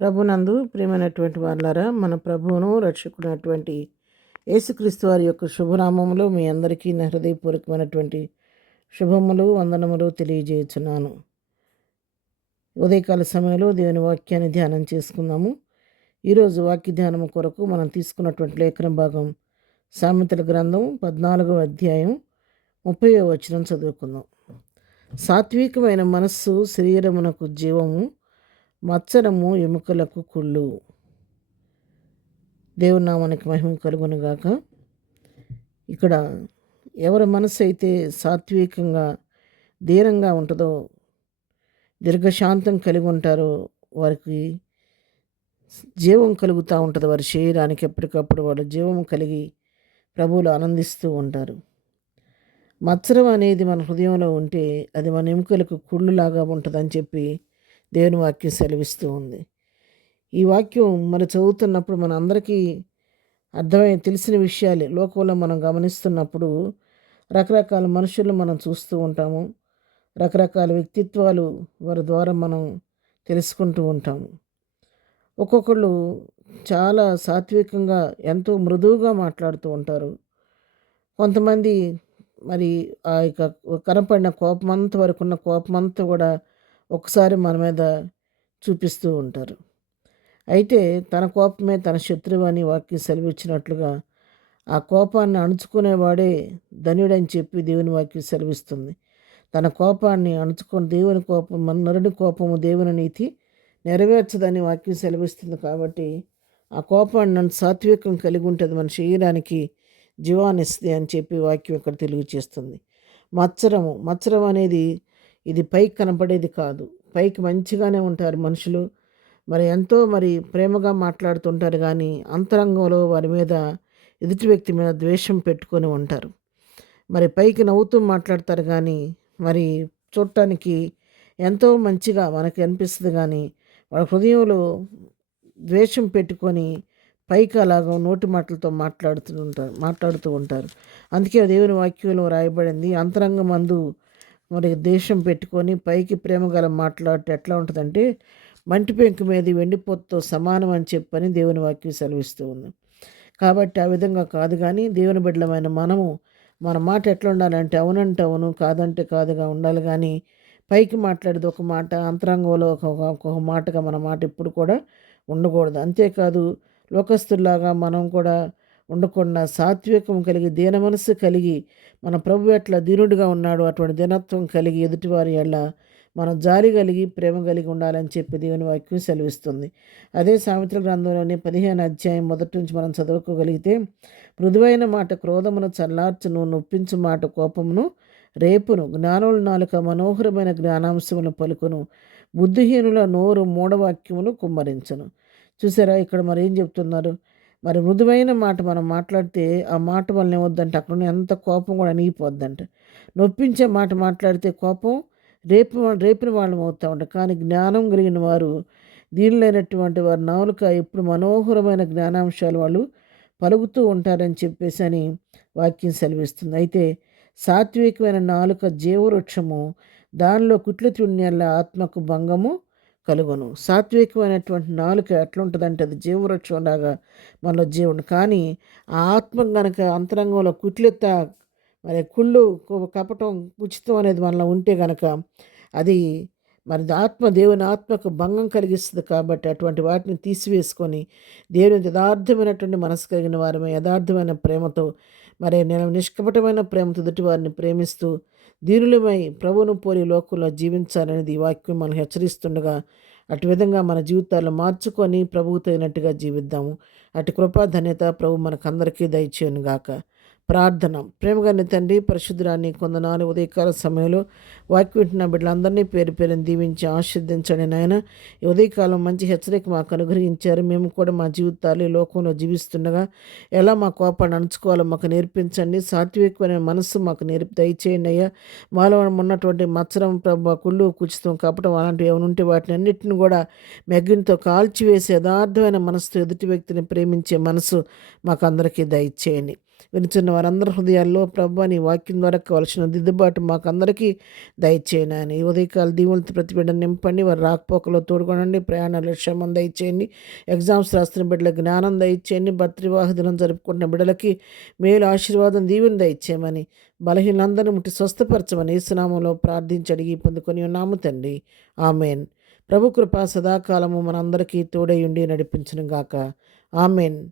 ప్రభునందు ప్రియమైనటువంటి వాళ్ళారా, మన ప్రభువును రక్షకుడైనటువంటి యేసుక్రీస్తు వారి యొక్క శుభనామములో మీ అందరికీ నా హృదయపూర్వకమైనటువంటి శుభములు వందనములు తెలియజేయుచున్నాను. ఉదయకాల సమయంలో దేవుని వాక్యాన్ని ధ్యానం చేసుకుందాము. ఈరోజు వాక్య ధ్యానం కొరకు మనం తీసుకున్నటువంటి లేఖన భాగం సామెతల గ్రంథం 14వ అధ్యాయం 30వ వచనం చదువుకుందాం. సాత్వికమైన మనస్సు శరీరమునకు జీవము, మత్సరము ఎముకలకు కుళ్ళు. దేవుని నామానికి మహిమ కలుగునుగాక. ఇక్కడ ఎవరి మనసు అయితే సాత్వికంగా ధీరంగా ఉంటుందో, దీర్ఘశాంతం కలిగి ఉంటారో వారికి జీవం కలుగుతూ ఉంటుంది. వారి శరీరానికి ఎప్పటికప్పుడు వాళ్ళు జీవం కలిగి ప్రభువులు ఆనందిస్తూ ఉంటారు. మత్సరం అనేది మన హృదయంలో ఉంటే అది మన ఎముకలకు కుళ్ళులాగా ఉంటుందని చెప్పి దేవుని వాక్యం సెలవిస్తూ ఉంది. ఈ వాక్యం మరి చదువుతున్నప్పుడు మన అందరికీ తెలిసిన విషయాలే. లోకంలో మనం గమనిస్తున్నప్పుడు రకరకాల మనుషులను మనం చూస్తూ ఉంటాము. రకరకాల వ్యక్తిత్వాలు వారి ద్వారా మనం తెలుసుకుంటూ ఉంటాము. ఒక్కొక్కళ్ళు చాలా సాత్వికంగా ఎంతో మృదువుగా మాట్లాడుతూ ఉంటారు. కొంతమంది మరి ఆ యొక్క కనపడిన కోపమంతా, వరకు ఉన్న కోపమంతా కూడా ఒకసారి మన మీద చూపిస్తూ ఉంటారు. అయితే తన కోపమే తన శత్రువు అని వాక్యం సెలవిచ్చినట్లుగా ఆ కోపాన్ని అణుచుకునేవాడే ధన్యుడని చెప్పి దేవుని వాక్యం సెలవిస్తుంది. తన కోపాన్ని అణుచుకొని దేవుని కోపం, మన నరుడి కోపము దేవుని నీతి నెరవేర్చదని వాక్యం సెలవిస్తుంది. కాబట్టి ఆ కోపాన్ని నన్ను సాత్వికం కలిగి ఉంటుంది, మన శరీరానికి జీవాన్నిస్తుంది అని చెప్పి వాక్యం ఇక్కడ తెలియజేస్తుంది. మత్సరం అనేది ఇది పైకి కనపడేది కాదు. పైకి మంచిగానే ఉంటారు మనుషులు, మరి ఎంతో ప్రేమగా మాట్లాడుతుంటారు, కానీ అంతరంగంలో వారి మీద, ఎదుటి వ్యక్తి మీద ద్వేషం పెట్టుకొని ఉంటారు. పైకి నవ్వుతూ మాట్లాడతారు, కానీ చూడటానికి ఎంతో మంచిగా మనకి అనిపిస్తుంది, కానీ వాళ్ళ హృదయంలో ద్వేషం పెట్టుకొని పైకి అలాగా నోటి మాటలతో మాట్లాడుతూ ఉంటారు. అందుకే దేవుని వాక్యంలో రాయబడింది, అంతరంగమందు దేశం పెట్టుకొని పైకి ప్రేమ గల మాట్లాడితే ఎట్లా ఉంటుందంటే మంటి పెంకు మీద వెండిపోతతో సమానం అని చెప్పని దేవుని వాక్యం సెలవిస్తూ ఉంది. కాబట్టి ఆ విధంగా కాదు, కానీ దేవుని బిడ్డలమైన మనము మన మాట ఎట్లా ఉండాలంటే అవునంటే అవును, కాదంటే కాదుగా ఉండాలి, కానీ పైకి మాట్లాడేది ఒక మాట, అంతరంగంలో ఒక మాటగా మన మాట ఎప్పుడు కూడా ఉండకూడదు. అంతేకాదు లోకస్తుల్లాగా మనం కూడా ఉండకుండా సాత్వికం కలిగి, దీన మనస్సు కలిగి, మన ప్రభు ఎట్లా దీనుడిగా ఉన్నాడు అటువంటి దీనత్వం కలిగి ఎదుటివారి ఎళ్ళ మనం జాలి కలిగి ప్రేమ కలిగి ఉండాలని చెప్పి దేవుని వాక్యం సెలవిస్తుంది. అదే సామెతల గ్రంథంలోని 15వ అధ్యాయం మొదటి నుంచి మనం చదువుకోగలిగితే, మృదువైన మాట క్రోధమును చల్లార్చును, నొప్పించు మాట కోపమును రేపును, జ్ఞానుల నాలుక మనోహరమైన జ్ఞానాంశమును పలుకును, బుద్ధిహీనుల నోరు మూఢవాక్యమును కుమ్మరించను. చూసారా, ఇక్కడ ఏం చెప్తున్నారు? మృదువైన మాట మనం మాట్లాడితే ఆ మాట వల్ల ఏమొద్దంటే అక్కడ ఎంత కోపం కూడా అణిగిపోద్దంట. నొప్పించే మాట మాట్లాడితే కోపం రేపిన వాళ్ళం అవుతూ ఉంటారు. కానీ జ్ఞానం కలిగిన వారు, దీనిలైనటువంటి వారు నాలుక ఎప్పుడు మనోహరమైన జ్ఞానాంశాలు వాళ్ళు పలుకుతూ ఉంటారని చెప్పేసి అని వాక్యం సెలవిస్తుంది. అయితే సాత్వికమైన నాలుక జీవవృక్షము, దానిలో కుట్లు తుణ్యాల ఆత్మకు భంగము కలుగును. సాత్వికమైనటువంటి నాలుక ఎట్లా ఉంటుందంటే అది జీవవృక్షం లాగా మనలో జీవుడు, కానీ ఆ ఆత్మ కనుక అంతరంగంలో కుట్లెత్త కుళ్ళు, కపటం, ఉచితం అనేది మనలో ఉంటే కనుక అది దేవుని ఆత్మకు భంగం కలిగిస్తుంది. కాబట్టి అటువంటి వాటిని తీసివేసుకొని దేవుని యథార్థమైనటువంటి మనసు కలిగిన వారమే యథార్థమైన ప్రేమతో నేను నిష్కపటమైన ప్రేమతో ఎదుటి వారిని ప్రేమిస్తూ దీనులమై ప్రభువును పోలి లోకంలో జీవించాలనేది ఈ వాక్యం మనం హెచ్చరిస్తుండగా, అటు విధంగా మన జీవితాల్లో మార్చుకొని ప్రభువు తగినట్టుగా జీవిద్దాము. అటు కృపా ధన్యత ప్రభు మనకందరికీ దయచేయను గాక. ప్రార్థన. ప్రేమగాని తండ్రి, పరిశుద్ధురాన్ని కొందనాలు ఉదయకాల సమయంలో వాక్యం వింటున్న బిడ్డలందరినీ పేరు పేరుని దీవించి ఆశీర్వదించండి నాయన. ఈ ఉదయకాలం మంచి హెచ్చరిక మాకు అనుగ్రహించారు. మేము కూడా మా జీవితాలు ఈ లోకంలో జీవిస్తుండగా ఎలా మా కోపాన్ని అణుచుకోవాలో మాకు నేర్పించండి. సాత్వికమైన మనస్సు మాకు దయచేయండి అయ్యా. మాలో ఉన్నటువంటి మత్సరం, కుళ్ళు, కుచితం, కపటం అలాంటివి ఏమైనా ఉంటే వాటిని అన్నింటిని కూడా మెగ్గినతో కాల్చివేసి యథార్థమైన మనసుతో ఎదుటి వ్యక్తిని ప్రేమించే మనసు మాకు అందరికీ దయచేయండి. వినుచున్న వారందరి హృదయాల్లో ప్రభు నీ వాక్యం ద్వారా కావలసిన దిద్దుబాటు మాకందరికీ దయచేయండి ఆయన. ఈ ఉదయకాల దీవులతో ప్రతి బిడ్డను నింపండి. వారు రాకపోకలో తోడుకొనండి. ప్రయాణాలు క్షేమం దయచేయండి. ఎగ్జామ్స్ రాస్తున్న బిడ్డలకు జ్ఞానం దయచేయండి. భర్తృవివాహ దినం జరుపుకుంటున్న బిడ్డలకి మేలు ఆశీర్వాదం దీవెన దయచేయమని, బలహీనందరిని ముట్టి స్వస్థపరచమని యేసునామంలో ప్రార్థించి అడిగి పొందుకొని ఉన్నాము తండ్రి. ఆమెన్. ప్రభు కృప సదాకాలము మనందరికీ తోడై ఉండి నడిపించును గాక. ఆమెన్.